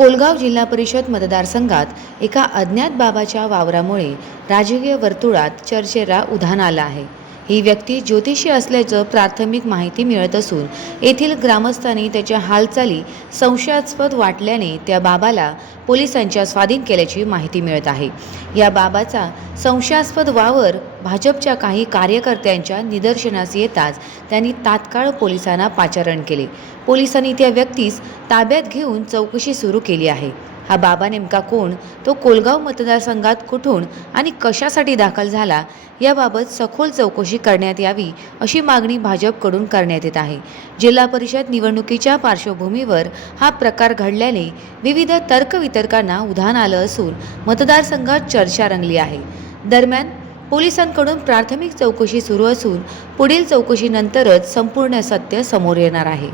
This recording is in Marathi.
कोलगाव जिल्हा परिषद मतदारसंघात एका अज्ञात बाबाच्या वावरामुळे राजकीय वर्तुळात चर्चेला उधाण आलं आहे। ही व्यक्ती ज्योतिषी असल्याचं प्राथमिक माहिती मिळत असून येथील ग्रामस्थांनी त्याच्या हालचाली संशयास्पद वाटल्याने त्या बाबाला पोलिसांच्या स्वाधीन केल्याची माहिती मिळत आहे। या बाबाचा संशयास्पद वावर भाजपच्या काही कार्यकर्त्यांच्या निदर्शनास येताच त्यांनी तात्काळ पोलिसांना पाचारण केले। पोलिसांनी त्या व्यक्तीस ताब्यात घेऊन चौकशी सुरू केली आहे। हा बाबा नेमका कोण, तो कोलगाव मतदारसंघात कुठून आणि कशासाठी दाखल झाला याबाबत सखोल चौकशी करण्यात यावी अशी मागणी भाजपकडून करण्यात येत आहे। जिल्हा परिषद निवडणुकीच्या पार्श्वभूमीवर हा प्रकार घडल्याने विविध तर्कवितर्कांना उधाण आलं असून मतदारसंघात चर्चा रंगली आहे। दरम्यान पोलिसांकडून प्राथमिक चौकशी सुरू असून पुढील चौकशीनंतरच संपूर्ण सत्य समोर येणार आहे।